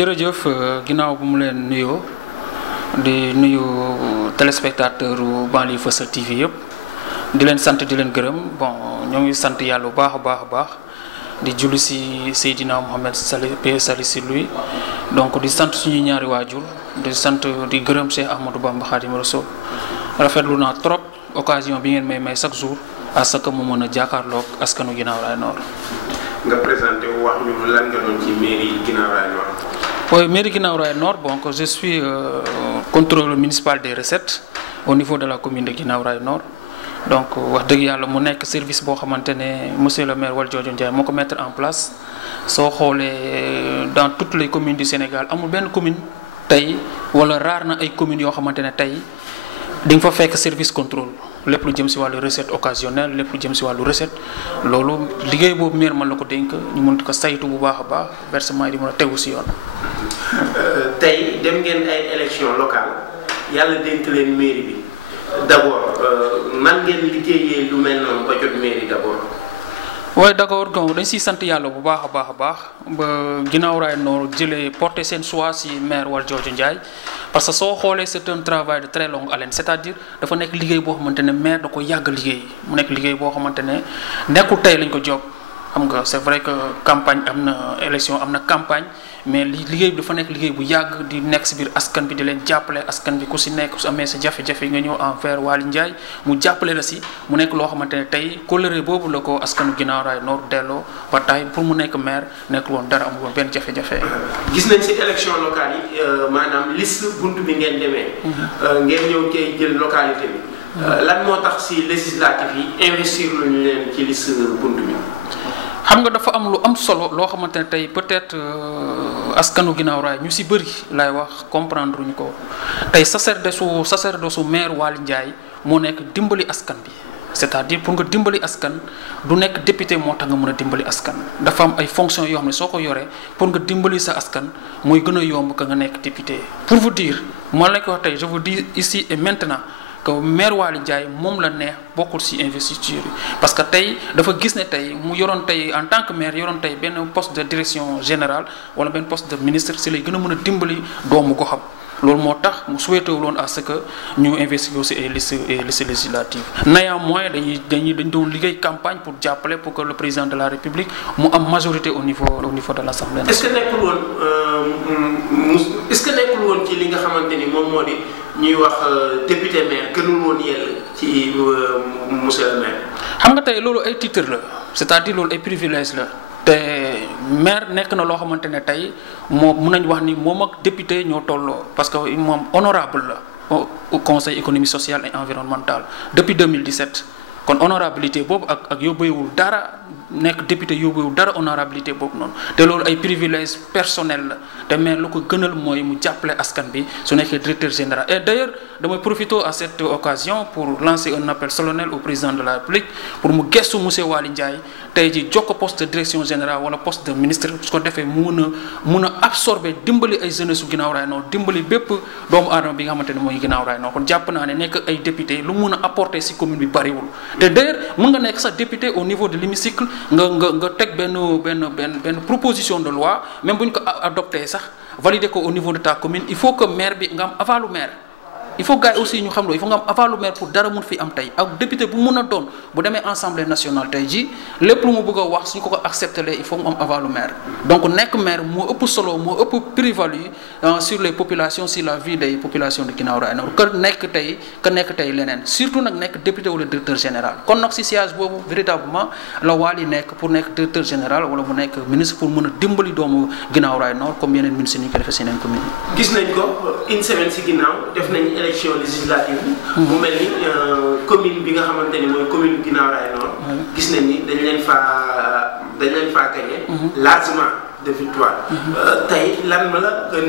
jërëjëf ginnaaw bu mu leen nuyoo di nuyu téléspectateur Banlieue Feusseu TV yëpp di leen sant di leen gërëm bon ñoo ngi sant yàlla bu baax a baax di julli si Seydina Mohamed sali si lui donc di sant suñu ñaari waajur di sant di gërëm Cheikh Ahmadou Bamba Khadim Rassoul rafetlu naa trop occasion bi ngeen may chaque jour à ce que mu mën a jàkkaarloog askanu Guinaw Rails Nord. nga présenté wax ñu lan nga doon ci mairie Guinaw Rails Nord. Oui, mairie Guinaw Rails Nord, donc je suis contrôleur municipal des recettes au niveau de la commune de Guinaw Rails Nord. Donc, wax deug yalla mu nek service bo xamantene monsieur le maire Valdiodio Ndiaye moko mettre en place. So xolé dans toutes les communes du Sénégal amul ben commune tay wala rare na ay communes yo xamantene tay di nga fa fekk service contrôle lepp lu jëm ci walu recette occasionnelle lepp lu jëm ci walu recette lolu liggéey bobu maire man lako denk ñu mën ko saytu bu baaxa baax versement yi di mëna téggu ci yoon. Tay dem ngeen ay élection locale yalla denk leen mairie bi d'abord man ngeen liggéeyé lu mel non ba jot mairie d'abord. Ouais, d'accord, donc dañ ci sant yalla bu baaxa baax ba Guinaw Rails Nord jëlé porter sen choix ci maire Valdiodio Ndiaye parce que so xolé c'est un travail de très longue haleine, c'est-à-dire dafa nek liggéey bo xamantene maire da ko yag liggéey mu nek liggéey bo xamantene nekul tay lañ ko job xam nga c'est vrai que campagne amna élection amna campagne mais liggéey bi dafa nek liggéey bu yag di nek ci bir askan bi di len jappalé askan bi ku ci nek su amé sa jafé jafé nga ñëw envers Waly Ndiaye mu jappalé la ci mu nek lo xamantene tay coloré bobu lako askanu Guinaw Rails Nord délo ba tay pour mu nek maire nek won dara amul won ben jafé jafé gis nañ ci élection locale yi manam liste buntu bi ngeen démé ngeen ñëw kay jël localité bi lan mo tax ci législative yi investir luñu len ci liste buntu bi xam nga dafa am lu am solo lo xamantene tay peut-être askanu Guinaw Rails ñu ci bëri lay wax comprendre ñu ko tay sacerdoce maire Waly Ndiaye mo nek dimbali askan bi c'est-à-dire pour nga dimbali askan du nek député moo tax nga mëna dimbali askan dafa am ay fonctions yo xamné soko yoré pour nga dimbali sa askan moy gëna yomb ka nga nek député pour vous dire mo lay ko wax tay je vous dis ici et maintenant que maire Waly Ndiaye mom la neex bokul ci investiture parce que tay dafa gis né tay mu yoron tay en tant que maire yoron tay ben poste de direction générale wala ben poste de ministre ci lay gëna mëna dimbali doomu ko xam lool motax mu souhaité won à ce que ñu investir aussi les listes législatives néanmoins dañ doon liggéey campagne pour jappalé pour que le président de la République mu am majorité au niveau de l'Assemblée nationale. Est-ce que nekul won ci li nga xamanteni mom modi ñuy wax député maire gënul won yell ci monsieur le maire. xam nga tay lolu ay titre la c'est-à-dire lolu ay privilège la té maire nek na lo xamantene tay mo mën nañ wax ni mom ak député ñoo tollo parce que mom honorable la au conseil économique social et environnemental depuis 2017 kon honorabilité bobu ak yobewul dara nek député yobewul dara honorabilité bobu non té lolu ay privilège personnel la té mais lu ko gënal moy mu jappalé askan bi su nek directeur général et d'ailleurs damay profiter à cette occasion pour lancer un appel solennel au président de la République pour mu gessu monsieur Waly Ndiaye tay ji jokko poste de direction générale wala poste de ministre su ko défé mu mëna absorber dimbali ay jeunesse Guinaw Rails Nord dimbali bép doomu adam bi nga xamanteni moy Guinaw Rails Nord kon japp na né nek ay député lu mëna apporter ci commune bi bari wul té d'ailleurs mën nga nek sa député au niveau de l'hémicycle nga tek ben proposition de loi même buñ ko adopter sax valider ko au niveau de ta commune il faut que maire bi nga am avalu maire il faut gars aussi ñu xam lo il faut nga am avalu maire pour dara mun fi am tay ak député bu mëna doon bu démé assemblée nationale tay ji lepp lu mu bëgg wax suñ ko accepter il faut mu am avalu maire donc nek maire mo ëpp solo mo ëpp plus-value sur les populations sur la vie des populations de Guinaw Rails Nord que nek tay lenen surtout nak nek député wala directeur général kon nak ci siège bobu véritablement la Waly nek pour nek directeur général wala mu nek ministre pour mëna dimbali doomu Guinaw Rails Nord comme yeneen ministre ñu ko def ci yeneen commune gis nañ ko une semaine ci ginnaw def nañ élection législative mu melni commune bi nga xamanteni moy commune Guinaw Rails Nord gis nañ ni dañ leen fa gagner largement de victoire tay lan la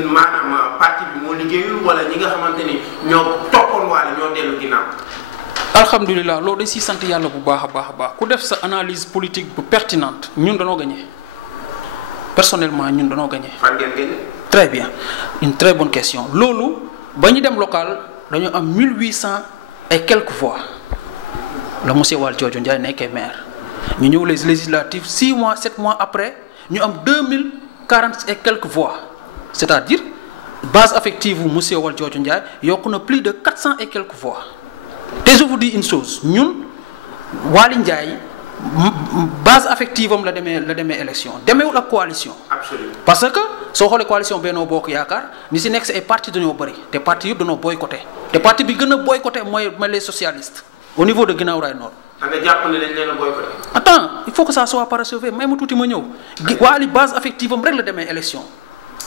manam parti bi mo liggéeyul wala ñi nga xamanteni ñoo topon Waly ñoo delu ginaaw alhamdulillah lo dañ ci sante yalla bu baaxa baax ku def sa analyse politique bu pertinente ñun dañoo gagner personnellement ñun dañoo gagner fan ngeen gagner très bien une très bonne question lolu bañu dem local dañu am 1800 et quelques voix le monsieur Valdiodio Ndiaye nekkee maire ñu ñëw les législatives 6 mois 7 mois après ñu am 2040 et quelques voix c'est-à-dire base affective bu monsieur Valdiodio Ndiaye yokku na plus de 400 et quelques voix te je vous dis une chose ñun Waly Ndiaye base affective am la demee élection demeewul ak coalition. Absolument. parce que soo xoolee coalition Benno Bokk Yaakaar ñi si nekk si ay partis dañoo bëri te partis yëpp dañoo boycotté te parti bi gën a boycotté mooy les socialistes au niveau de Guinaw Rails Nord. da nga jàpp ne dañ leen a boycotté. attends il faut que ça soit parachevé may ma tuuti ma ñëw. Waly base affective am rek la demee élection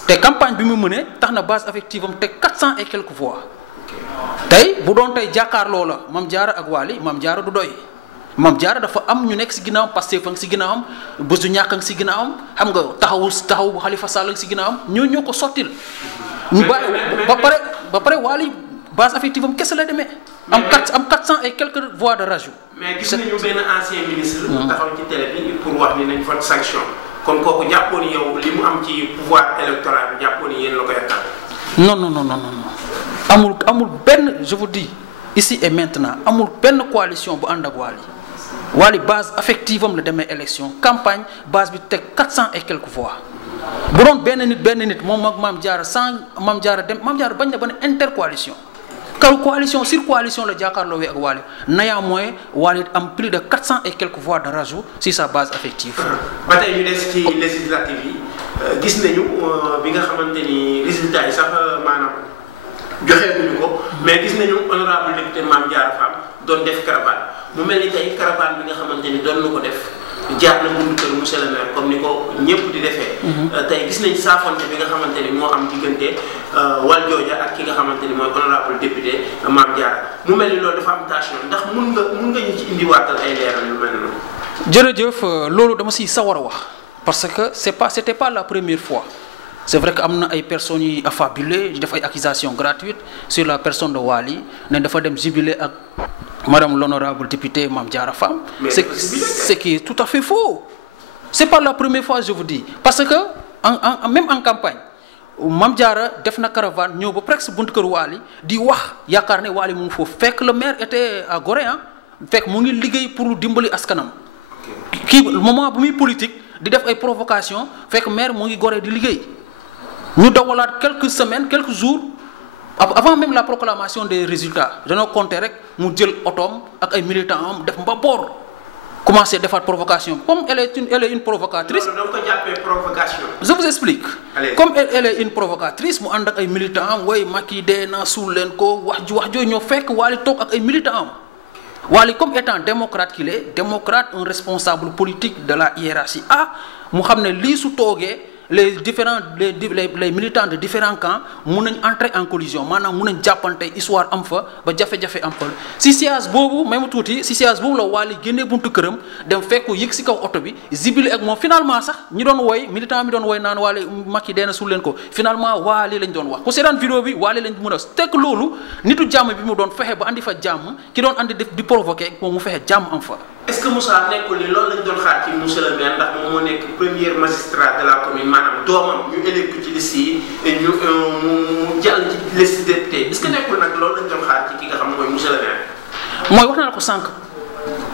te campagne bi mu mënee tax na base affective am te 400 et quelques voix. tey bu doon tey jàkkaarloo la Mame Diarra ak Waly Mame Diarra du doy. Mame Diarra dafa am ñu nekk si ginnaawam Pastef fa nga si ginnaawam bés du ñàkk nga si ginnaawam xam nga taxawu Khalifa Sall nga si ginnaawam ñoo ko sottil. ñu bàyyi ba pare Waly base affective am kese la demee. am 400 et quelques voix de rajout. mais gis nañu benn ancien ministre. taxaw ci télé bi pour wax ni nañ fa sanction. kon kooku jàppoon ni yow li mu am ci pouvoir électoral bi jàppoon ni yéen la koy attaqué. non amul benn je vous dis ici et maintenant amul benn coalition bu ànd ak Waly base affective am la demee élection campagne base bi teg 400 et quelques voix bu doon benn nit moom ak Mame Diarra sans Mame Diarra bañ na ba ne intercoalition kaw coalition sur coalition la jàkkaarloo ak Waly néanmoins Waly am plus de 400 et quelques voix de rajout sur sa base affective. ba tey ñu des ci législative yi gis nañu bi nga xamante ni résultat yi sax maanaam joxeeguñu ko mais gis nañu honorable député Mame Diarra Fam doon def caravane mu mel ni tey caravane bi nga xamante ni doon na ko def jaar na buntu kër monsieur le maire comme ni ko ñëpp di defee. tey gis nañ saafonte bi nga xamante ni moo am diggante Valdiodio ak ki nga xamante ni mooy honorable député Mame Diarra mu mel ni loolu dafa am tension ndax mun nga ñu ci indiwaatal ay leeral yu mel noonu. jërëjëf loolu dama siy sawar a wax parce que c'était pas la première fois. c'est vrai que am na ay personnes yuy affabulé di def ay accusations gratuites sur la personne de Waly ne dafa dem jubilé ak madame l'honorable député Mame Diarra Fam. C'est qui est tout à fait faux. C'est pas la première fois je vous dis parce que même en campagne Mame Diarra def na caravane ñëw ba presque buntu kër Waly di wax yaakaar ne Waly mu ngi foofu fekk le maire était à Gorée fekk mu ngi liggéey pour dimbali askanam kii moment bu muy politique di def ay provocation fekk maire mu ngi Gorée di liggéey. ñu dawalaat quelques semaines quelques jours avant même la proclamation des résultats dañoo compter rek mu jël otoom ak ay militants am def mbaboor commencé defaat provocation comme elle est une provocatrice. loolu da nga ko jàppee provocation. je vous explique. Allez. Comme elle est une provocatrice mu ànd ak ay militants am way Macky dee naa suul leen ko wax jooju ñoo fekk Waly toog ak ay militants am Waly comme étant démocrate qu'il est démocrate un responsable politique de la hiérarchie mu xam ne lii su toogee. les militants de différents camps mun nañ entrer en collision maanaam mun nañ jàppante histoire am fa ba jafe-jafe am fa si siège boobu même tuuti si siège boobu la Waly génnee buntu këram dem fekk yëg si kaw oto bi zibile ak moom finalement sax ñi doon woy militant mi doon woy naan Waly Macky dee na suul leen ko finalement Waly lañ doon wax ku seetaan vidéo bi Waly lañ mën a tekk loolu nitu jàmm bi mu doon fexe ba andi fa jàmm ki doon andi di provoquer moom mu fexe jàmm am fa. est-ce que Moussa nekkul ni loolu lañ doon xaar ci monsieur le maire ndax moom moo nekk premier magistrat de la commune maanaam doomam ñu élegu ci liste yi ñu mu jàll ci liste député est-ce que nekkul nag loolu lañ doon xaar ci ki nga xam mooy monsieur le maire. mooy wax naa la ko sànq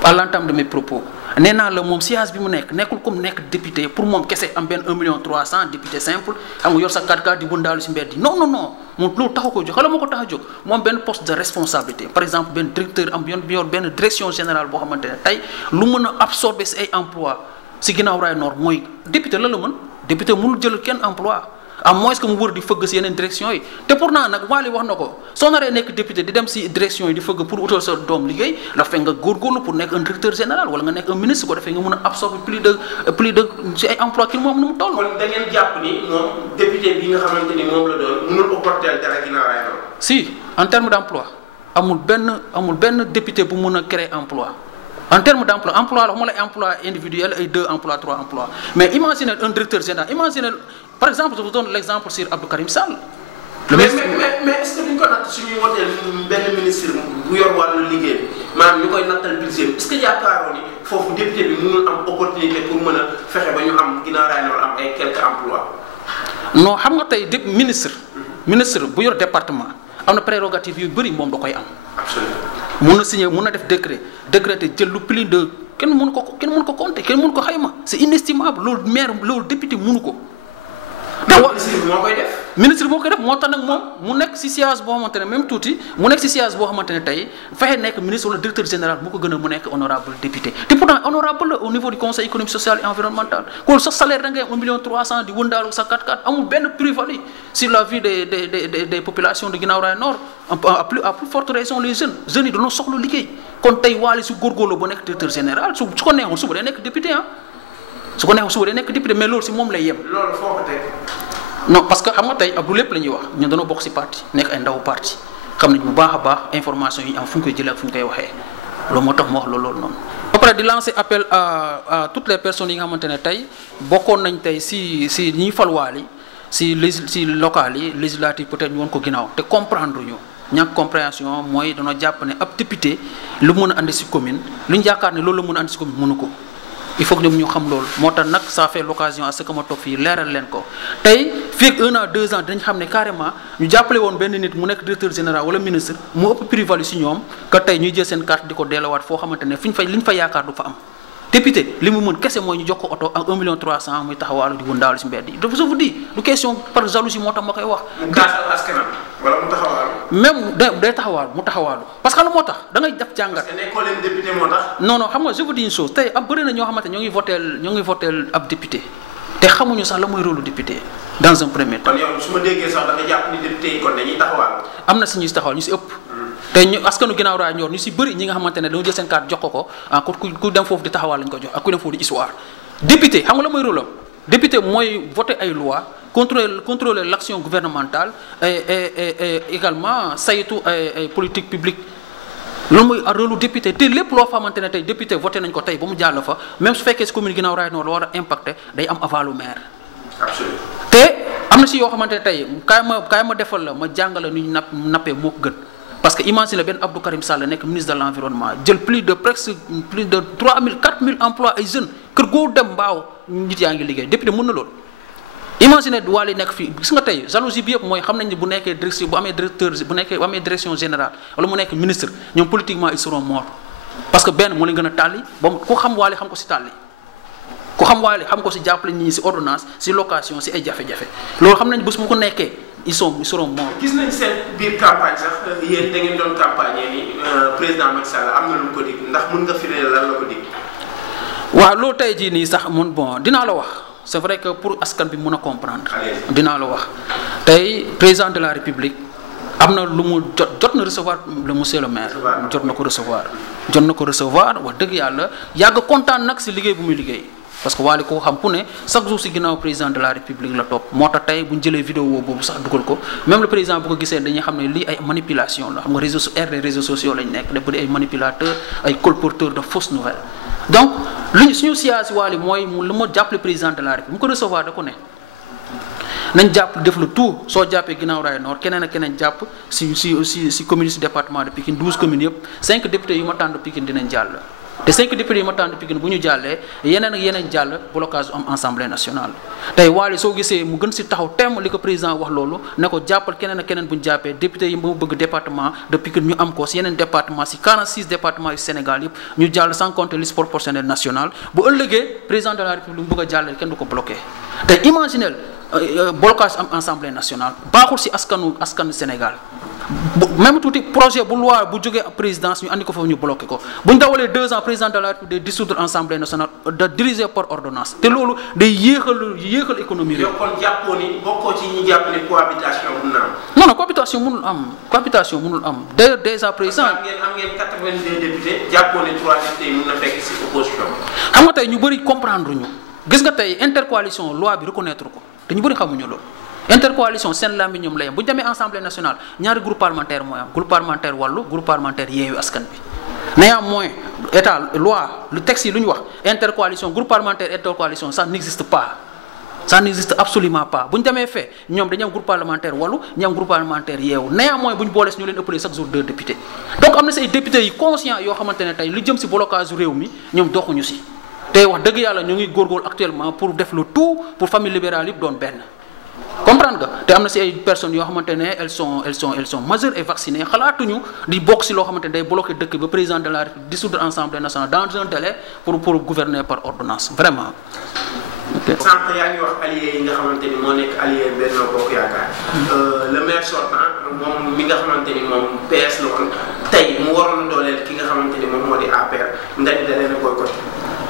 à l'entame de mes propos nee naa la moom siège bi mu nekkul comme nekk député pour moom kese am benn 1 million 300 député simple xam nga yor sa 4x4 di bundaalu si mbedd yi non moom loolu taxu ko jóg xala moo ko tax a jóg moom benn poste de responsabilité par exemple benn directeur am yor benn direction générale boo xamante ne tey lu mën a absorber si ay emploi si Guinaw Rails Nord mooy député la mën député mënul jël kenn emploi à moins que mu wër di fëgg si yeneen direction yi te pourtant nag Waly wax na ko soo naree nekk député di dem si direction yi di fëgg pour utal sa doom liggéey dafa fekk nga góorgóorlu pour nekk un directeur général wala nga nekk un ministre ko defee nga mën a absorber plus de si ay emploi ki moom nu mu toll. kon da ngeen jàpp ni moom député bi nga xamante ni moom la doon mënul apporter dara Guinaw Rails Nord. si en terme d'emploi amul benn député bu mën a créer emploi. En termes d'emploi, emploi individuel et 2 emplois, 3 emplois. Mais imaginez un directeur général, par exemple, je vous donne l'exemple sur Abdou Karim Sall. Mais est-ce que nous avons suñu woté ben ministre bu yor walu liggéey manam ñukoy natal budget est-ce que yaakaaro ni fofu député bi mënul am opportunité pour mëna fexé ba ñu am Guinaw Rails Nord am ay quelques emplois? Non, xam nga tay ministre bu yor département amna prérogative yu bari mom da koy am. Absolument. mun na signer mun na def décréter jël lu plus de kenn mënu ko compter kenn mënu ko xayma c'est inestimable loolu maire loolu député mënu ko ministre moo koy def moo tax nag moom mu nekk si siège boo xamante ne même tuuti mu nekk si siège boo xamante ne tey fexe nekk ministre wala directeur général mu ko gën a mu nekk honorable député te pourtant honorable la au niveau du conseil économique social et environnemental kon sa salaire da ngay 1,3 million di wëndaalu sa 4x4 amul benn plus-value sur la vie des populations de Guinaw Rails Nord à plus forte raison les jeunes yi dañoo soxla liggéey kon tey Wally su góorgóorlu ba nekk directeur général su ko neexoon suba day nekk député su ko neexoon suba day nekk député mais loolu si moom lay yem. loolu foo ko teg. non parce que xam nga tey ab du lépp la ñuy wax ñun dañoo bokk ci parti nekk ay ndawu parti xam nañ bu baax a baax information yi am fu ñu koy jëlee ak fu ñu koy waxee loolu moo tax ma wax loolu noonu. ba pare di lancer appel à toutes les personnes yi nga xamante ne tey bokkoon nañ tey si ñiy falwaali si locales yi législatives peut-être ñu woon ko ginnaaw te comprendre ñu ñàkk compréhension mooy dañoo jàpp ne ab député lu mën a andi si commune lu ñu yaakaar ne loolu la mën a andi si commune mënu ko. il faut que ñoom ñu xam loolu moo tax nag ça fait l'occasion à ce que ma toog fii leeral leen ko tey fii ak 1 an 2 ans dinañ xam ne carrément ñu jàppale woon benn nit mu nekk directeur général wala ministre mu ëpp plus-value si ñoom que tey ñuy jël seen carte di ko delluwaat foo xamante ne li ñu fa yaakaar du fa am député li mu mën kese mooy ñu jox ko oto ak 1,3 million muy taxawaalu di wëndaalu si mbedd yi donc je vous dis du question par jalousie moo tax ma koy wax. mu gaasal askanam wala mu taxawaalu. même day taxawaalu mu taxawaalu parce que xam nga moo tax da ngay def jàngat. parce que nekkoo leen député moo tax. non xam nga je vous dis une chose tey am bëri na ñoo xamante ñoo ngi voteel ab député te xamuñu sax la mooy rôle député dans un premier temps. kon yow su ma déggee sax da nga jàpp ni député yi kon dañuy taxawaalu. am na si ñuy taxawal ñu si ëpp. te ñu askanu Guinaw Rails Nord ñu si bëri ñi nga xamante ne dañoo jël seen carte jox ko ku dem foofu di taxawal lañ ko jox ak ku dem foofu di histoire député xam nga la mooy rôle am député mooy voter ay loi contrôler l'action gouvernementale et également saytu ay politique publique loolu mooy rôle député te lépp loo xamante ne tey député voté nañ ko tey ba mu jàll fa même su fekkee si commune Guinaw Rails Nord la war a impacté day am avalu maire. absolument te am na si yoo xamante ne tey kaay ma defal la ma jàngale nu ñu nappee moo ko gën. parce que imagine benn Abdou Karim Sall nekk ministre de l'environnement jël plus de 3000 4000 emplois ay jeunes kër goo dem mbaaw nit yaa ngi liggéey député mën na loolu. imagine Wally nekk fii gis nga tey jalousie bi yëpp mooy xam nañ ne bu nekkee direction bu amee direction générale wala mu nekk ministre ñoom politiquement ils seront morts parce que benn moo leen gën a tàlli ba ku xam Wally xam ko si tàlli ku xam Wally xam ko si jàppale nit ñi si ordonnance si location si ay jafe-jafe loolu xam nañ bés mu ko nekkee. ils seront morts. gis nañ seen biir campagne sax yéen da ngeen doon campagne ni président Macky Sall am na lu ko dig ndax mën nga firé lan la ko dig. waaw loolu tey jii nii sax mun bon dinaa la wax c'est vrai que pour askan bi mën a comprendre. dinaa la wax tey président de la république am na lu mu jot na recevoir le monsieur le maire. jot na ko recevoir wax dëgg yàlla yàgg kontaan nag si liggéey bu muy liggéey. parce que Wally ko xam ku ne chaque jour si ginnaaw président de la république la topp moo tax tey bu ñu jëlee vidéo boobu sax dugal ko même le président bu ko gisee dañuy xam ne lii ay manipulation la xam nga réseaux sociaux lañ nekk dafa di ay manipulateurs ay colporteurs de fausses nouvelles donc luñ suñu siyaas si Wally mooy lu ma jàppale président de la république mu ko recevoir da ko ne nañ jàpp def le tout soo jàppee Guinaw Rails Nord keneen ak keneen jàpp si commune si département de Pikine 12 communes yëpp 5 députés yu ma tànn Pikine dinañ jàll te 5 députés yi ma tànn Pikine bu ñu jàllee yeneen ak yeneen jàll blocage am assemblée nationale tey Wally soo gisee mu gën si taxaw temm li ko président wax loolu ne ko jàppal keneen ak keneen bu ñu jàppee député yi mu bëgg département de Pikine ñu am ko si yeneen département si 46 départements yu Sénégal yëpp ñu jàll sans compter liste proportionnelle nationale bu ëllëgee président de la république mu bëgg a jàllale kenn du ko bloqué te imaginez blocage am assemblée nationale baaxul si askanu Sénégal même tuuti projet bu loi bu jógee présidence ñu andi ko foofu ñu bloqué ko bu ñu dawalee 2 ans président de la République de dissoudre assemblée nationale de diriger par ordonnance te loolu day yéexal économie réew. yow kon jàppoo ni bokkoo ci ñi jàpp ne cohabitation mun na am. non cohabitation mënul am déjà président. am ngeen 82 députés jàppoo ne 3 députés yi mun na fekk si opposition. xam nga tey ñu bëri comprendre ñu gis nga tey intercoalition loi bi reconnaître ko te ñu bëri xamuñu loolu. intercoalition seen lambi ñoom la yem bu ñu demee assemblée nationale ñaari groupe parlementaire mooy am groupe parlementaire wàllu groupe parlementaire yeewu askan bi néanmoins état loi lu texte yi lu ñu wax intercoalition groupe parlementaire intercoalition ça n'existe pas ça n'existe absolument pas bu ñu demee fee ñoom dañu am groupe parlementaire wàllu ñu am groupe parlementaire yeewu néanmoins bu ñu boolee si ñu leen ëppalee chaque jour 2 députés donc am na say députés yi conscient yoo xamante ne tey lu jëm si blocage réew mi ñoom doxuñu si te wax dëgg yàlla ñu ngi góorgóorlu actuellement pour def le tout pour famille libérale yëpp doon benn comprendre nga te am na si ay personnes yoo xamante ne elles sont majeures et vaccinées xalaatuñu di bokk si loo xamante ne day bloqué dëkk ba président de la République dissoudre assemblée nationale dans un délai pour gouverner par ordonnance vraiment. sànq yaa ngi wax alliés yi nga xamante ni moo nekk allié Benno Bokk Yaakaar. le maire sortant moom mi nga xamante ni moom PS la woon tey mu waroon dooleel ki nga xamante ni moom moo di APR nga ni da leen a boycotté.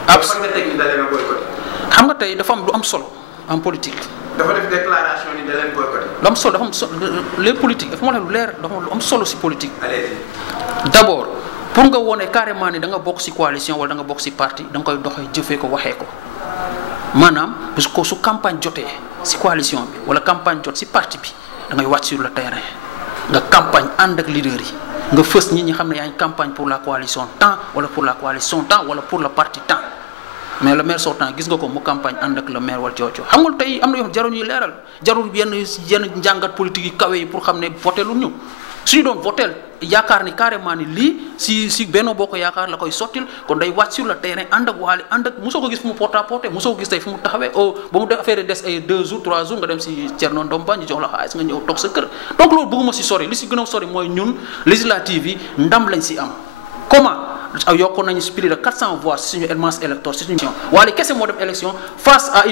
fan nga teg ni da leen a boycotté. xam nga tey dafa am lu am solo en politique. dafa def déclaration ni da leen boycotté. lu am solo dafa am solo les politiques dafa ma ne lu leer dafa lu am solo si politique. allez-y. d'abord pour nga wone carrément ni da nga bokk si coalition wala da nga bokk si parti da nga koy doxee jëfee ko waxee ko maanaam parce que su campagne jotee si coalition bi wala campagne jot si parti bi da ngay wàcc sur le terrain nga campagne ànd ak leader yi nga fës nit ñi xam ne yaa ngi campagne pour la coalition tant wala pour la coalition tant wala pour le parti tant. mais le maire sortant gis nga ko mu campagne ànd ak le maire wala cooco xam nga tey am na yoo xam jarul ñuy leeral jarul yenn njàngat politique yi kawe yi pour xam ne voté lu ñu suñu doon voté yaakaar ni carrément ni lii si Benno Bokk Yaakaar la koy sottil kon day wàcc sur le terrain ànd ak waale ànd ak mosoo ko gis fu mu porte à porte mosoo ko gis tey fu mu taxawee ba mu def affaire des ay 2 jours 3 jours nga dem si Thierno Ndomba ñu jox la xaalis nga ñëw toog sa kër donc loolu bëgguma si sori li si gën a sori mooy ñun législative yi ndam lañ si am comment. yokkoon nañu plus de 400 voix si suñu masse électorale si suñu waale kese moo dem élection face à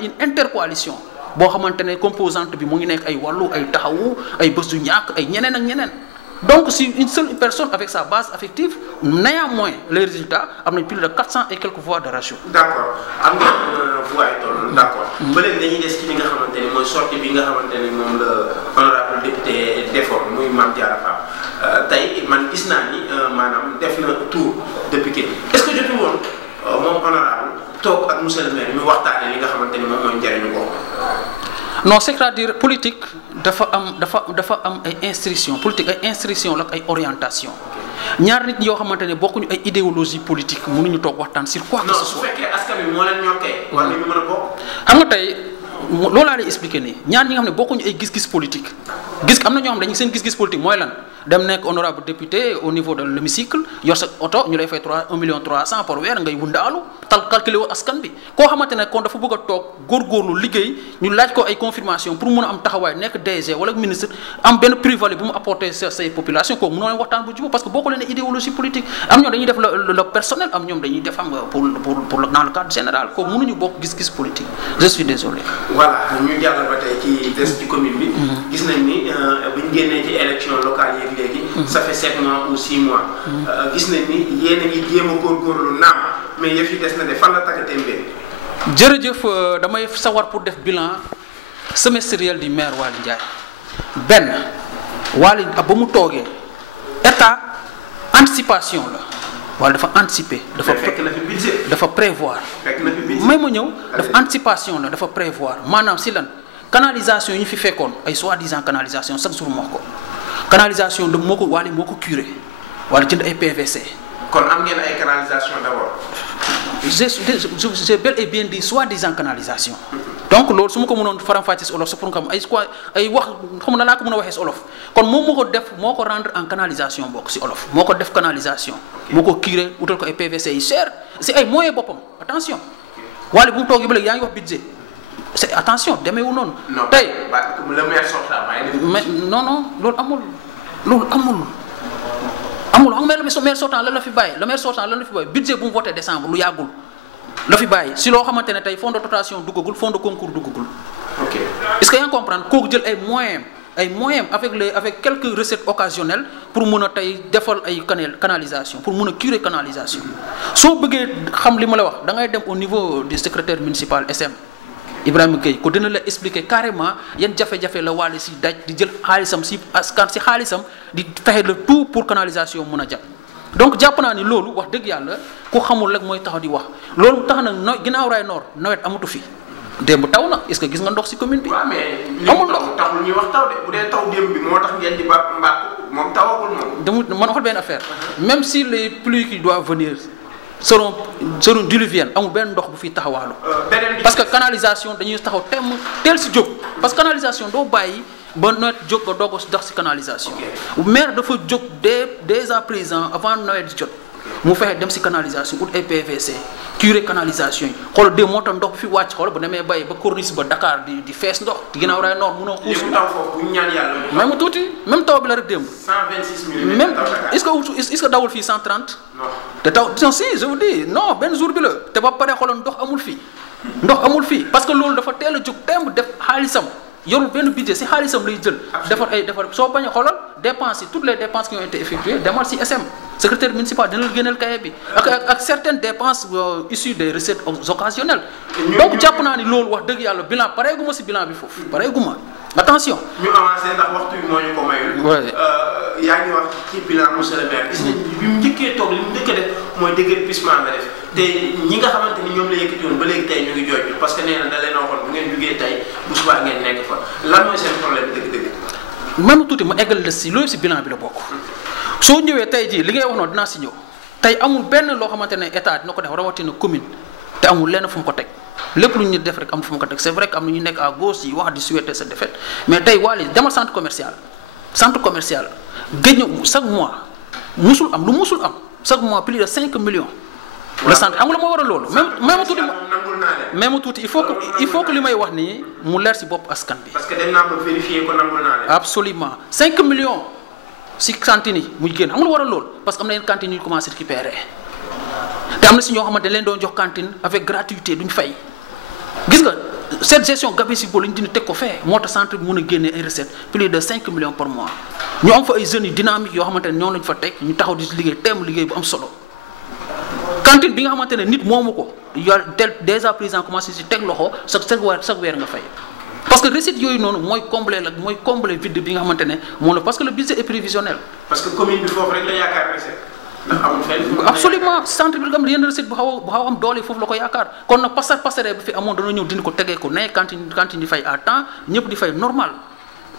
une intercoalition boo xamante ne composante bi mu ngi nekk ay wàllu ay taxawu ay bés du ñàkk ay ñeneen ak ñeneen donc si une seule personne avec sa base affective néanmoins les résultats am nañ plus de 400 et quelques voix de ratio. d'accord am nga voix yi toll d'accord. ba léegi dañuy des ci li nga xamante ni mooy sortie bi nga xamante ni moom la honorable député defoon muy Mame Diarra Fam. tey man gis naa ni maanaam def na tour de Pikine est-ce que jotul woon moom honorable toog ak monsieur le maire ñu waxtaanee li nga xamante ni moom mooy njëriñu ko. non c'est-à-dire politique dafa am ay instruction politique ay instruction la ay orientation ñaar nit yoo xamante ne bokkuñu ay idéologie politique mënuñu toog waxtaan sur quoi que ce soit. non su fekkee askan wi moo leen ñor kay. war nañu mën a bokk. xam nga tey loolu laa lay expliquer nii ñaar ñi nga xam ne bokkuñu ay gis-gis politique am na ñoo xam ne dañuy seen gis-gis politique mooy lan dem nekk honorable député au niveau de l'hémicycle yor sa oto ñu lay fay 1,3 million par weer ngay wundaalu calculer wu askan bi koo xamante ne kon dafa bëgg a toog góorgóorlu liggéey ñu laaj ko ay confirmation pour mun a am taxawaay nekk DG wala ministre am benn plus-value bu mu apporter say population kooku mënoo leen waxtaan bu jubóo parce que bokku leen idéologie politique am ñoom dañuy def le personnel am ñoom dañuy def xam nga pour dans le cadre général kooku mënuñu bokk gis-gis politique je suis désolé. voilà ñu jàll ba tey ci des ci commune bi. gis nañ ni bu ñu génnee ci élection locale yeeg léegi. ça fait 7 mois ou 6 mois. gis nañ ni yéen a ngi jéem a góorgóorlu naam mais yëf yi des na de fan la tàggatee mbir. jërëjëf damay sawar pour def bilan semestriel du maire Waly Ndiaye benn Waly ba mu toogee état anticipation la wala dafa anticiper. fekk na fi budget. dafa prévoir. fekk na fi budget. may ma ñëw dafa anticipation la dafa prévoir maanaam si lan canalisation yi ñu fi fekkoon ay soi-disant canalisation chaque jour moo ko canalisation de moo ko Waly moo ko curé wala jënd ay PVC. kon am ngeen ay canalisation d'abord. j'ai bel et bien dit soi-disant canalisation. donc loolu su ma ko mënoon faram-fàccee si olof sa pour nga xam ay wax xam na laa ko mën a waxee si olof kon moom moo ko rendre en canalisation bokk si olof moo ko def canalisation. moo ko curé utal ko ay PVC yi cher si ay moyens boppam attention Waly bu mu toogee ba léegi yaa ngi wax budget c'est attention demeewul noonu. tey le maire sortant mais non loolu amul xam nga le maire sortant lan la fi bàyyi budget bu mu voté décembre lu yàggul la fi bàyyi si loo xamante ne tey fonds de dotation duggagul fonds de concours duggagul. ok est-ce que yaa ngi comprendre kooku jël ay moyens avec quelques recettes occasionnelles pour mun a tey defal ay canalisation pour mun a curer canalisation soo bëggee xam li ma la wax da ngay dem au niveau du secrétaire municipal SM Ibrahima Gueye ko dina la expliquer carrément yan jafe-jafe la Waly si daj di jël xaalisam si askan si xaalisam di fexe le tout pour canalisation mun a jàpp donc jàpp naa ni loolu wax dëgg yàlla ku xamul rek mooy taxaw di wax loolu tax na ginnaaw raay noor nawet amatu fi démb taw na est-ce que gis nga ndox si commune bi. waaw mais amul ndox taxul ñuy wax taw de bu dee taw démb bi moo tax ngeen di mbàkk moom tawagul moom. man waxal benn affaire même si les pluies qui doivent venir seront diluviennes amul benn ndox bu fi taxawaalu. parce que canalisation dañuy taxaw teel si jóg parce que canalisation doo bàyyi ba nawet jóg ba doog a dox si canalisation. maire dafa jóg dès à présent avant nawet di jot mu fexe dem si canalisation ut ay PVC curé canalisation yi xool de moo tax ndox bi fi wàcc xool ba demee bàyyi ba corniche ba Dakar di fees ndox di ginnaaw raay noor munoo xuus. li mu taw foofu bu ñu ñaan yàlla. même tuuti même taw bi la rek démb. 126 millimètres même est-ce que dawul fii 130. non te taw si je vous dis non benn jour bi la te ba pare xoolal ndox amul fii ndox amul fii parce que loolu dafa teel a jóg temb def xaalisam yorul benn budget si xaalisam lay jël. defar soo bañ a xoolal dépenses yi toutes les dépenses qui ont été effectuées demal si SM secrétaire municipal dina la génneel cahier bi ak certaines dépenses issues des recettes occasionnelles. donc jàpp naa ni loolu wax dëgg yàlla bilan pareeguma si bilan bi foofu pareeguma attention. ñu avancé ndax waxtu bi moo ñu ko mayul. yaa ngi wax ci bilan monsieur le maire. gis nañ bi mu njëkkee toog li mu njëkk a def mooy déguerpissement la def te ñi nga xamante ni ñoom la yëkkati woon ba léegi tey ñu ngi jooy parce que nee na da leen a waxoon bu ngeen jugee tey bu subaa ngeen nekk fa lan mooy seen problème dëgg-dëgg. même tuuti ma eggal la si loolu si bilan bi la bokk soo ñëwee tey jii li ngay wax noonu dinaa si ñëw tey amul benn loo xamante ne état dina ko def rawatina commune te amul lenn fu mu ko teg lépp lu ñu def rek am fu mu ko teg c'est vrai que am na ñu nekk à gauche yi wax di souhaiter sa défaite mais tey waa li demal centre commercial gëj na chaque mois musul am chaque mois plus de 5 millions. le centre am nga la moo war a loolu. même tuuti il faut que li may wax nii mu leer si bopp askan bi. parce que dem naa ko vérifier ko nangul naa leen. absolument 5 millions si cantine yi muy génn am nga lu war a loolu parce que am na yenn cantines yu commencé récupérer te am na si ñoo xamante ne leen doon jox cantine avec gratuité duñ fay gis nga cette gestion gabésico la ñu dindi teg ko fee moo tax centre bi mën a génne ay recettes plus de 5 millions par mois ñu am fa ay jeunes yu dynamiques yoo xamante ne ñoom lañ fa teg ñu taxaw di liggéey teem liggéey bu am solo. cantine bi nga xamante ne nit moomu ko yor déjà président commencé si teg loxo chaque weer nga fay parce que recette yooyu noonu mooy combler vide bi nga xamante ne moom la parce que le budget est prévisionnel. parce que commune bi foofu rek la yaakaar recette ndax amul fenn. absolument centre bi nga xam ne yenn recette bu xaw a am doole foofu la ko yaakaar kon nag passerelle bi fi amoon dana ñëw dindi ko tegee ko ne cantine di fay à temps ñëpp di fay normal.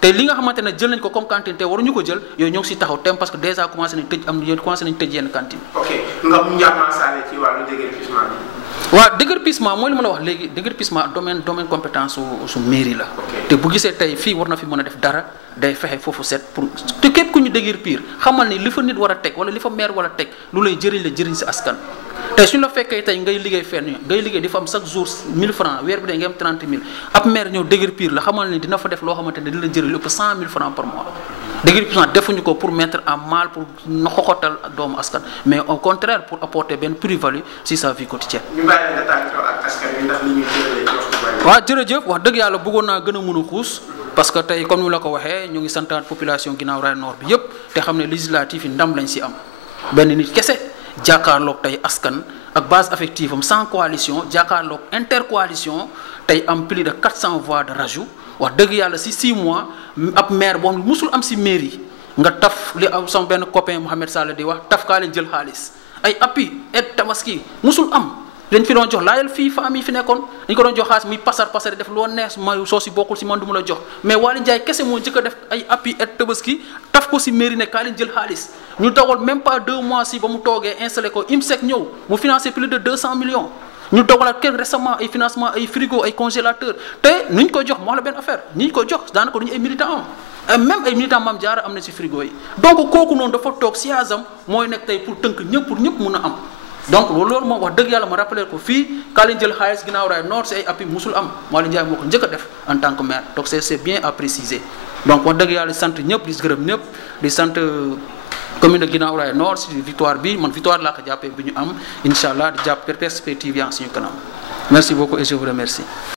te li nga xamante ne jël nañ ko comme cantine te waruñu ko jël yooyu ñoo ngi si taxaw tem parce que déjà commencé nañ tëj yenn cantine. ok nga mu njàmmaasaale ci wàllu déguerpissement bi. waaw déguerpissement mooy li ma la wax léegi déguerpissement domaine compétence su mairie la. te bu gisee tey fii war na fi mën a def dara day fexe foofu set pour te képp ku ñu déguerpir xamal ni li fa nit war a teg wala li fa maire war a teg lu lay jëriñ si askan. tey suñu la fekkee tey ngay liggéey fenn ngay liggéey di fa am chaque jour 1000 francs weer bi day nga am 30 000 ab maire ñëw déguerpir la xamal ni dina fa def loo xamante ne dina la jëriñ lépp 100 000 francs par mois. déguerpissement defuñu ko pour mettre en mal pour xoxotal doomu askan mais au contraire pour apporter benn plus-value si sa vie quotidienne. ñu bàyyi la nga tàggatoo ak askan wi ndax li ñuy jëlee jox waaw jërëjëf wax dëgg yàlla bëggoon naa gën a mën a xuus parce que tey comme ni la ko waxee ñu ngi santaat population Guinaw Rails Nord bi yëpp te xam ne législatif yi ndam lañ si am benn nit kese jàkkaarloog tey askan ak base affective am sans coalition jàkkaarloog intercoalition tey am plus de 400 voix de rajout wax dëgg yàlla si 6 mois ab maire boo xam ne musul am si mairie nga taf li am sama benn copain Mouhamed Sall di wax taf kaa leen jël xaalis ay appui aide tabaski musul am dañ fi doon jox laajal fii famille fi nekkoon dañ ko doon jox xaalis muy pasar def loo neex ma soo si bokkul si man du ma la jox mais Waly Ndiaye kese moo njëkk a def ay appui aide tabaski taf ko si mairie ne kaa leen jël xaalis ñu dawal même pas 2 mois si ba mu toogee installé ko IMSEC ñëw mu financé plus de 200 millions ñu dogalaat kër récemment ay financement ay frigo ay congélateur te nu ñu ko jox moo la benn affaire ñi ñu ko jox daanaka duñu ay militants am même ay militants Mame Diarra am na si frigo yi donc kooku noonu dafa toog siège-am mooy nekk tey pour tënk ñëpp pour ñëpp mun a am donc loolu moom wax dëgg yàlla ma rappelé ko fii kaa leen jël xaalis Guinaw Rails Nord si ay appui musul am Waly Ndiaye moo ko njëkk a def en tant que maire donc c'est bien à préciser donc wax dëgg yàlla di sant ñëpp di gërëm ñëpp di sant commune de Guinaw Rails Nord si victoire bi man victoire laa ko jàppee bi ñu am incha allah di jàpp perspective yaa ngi suñu kanam merci beaucoup et je vous remercie.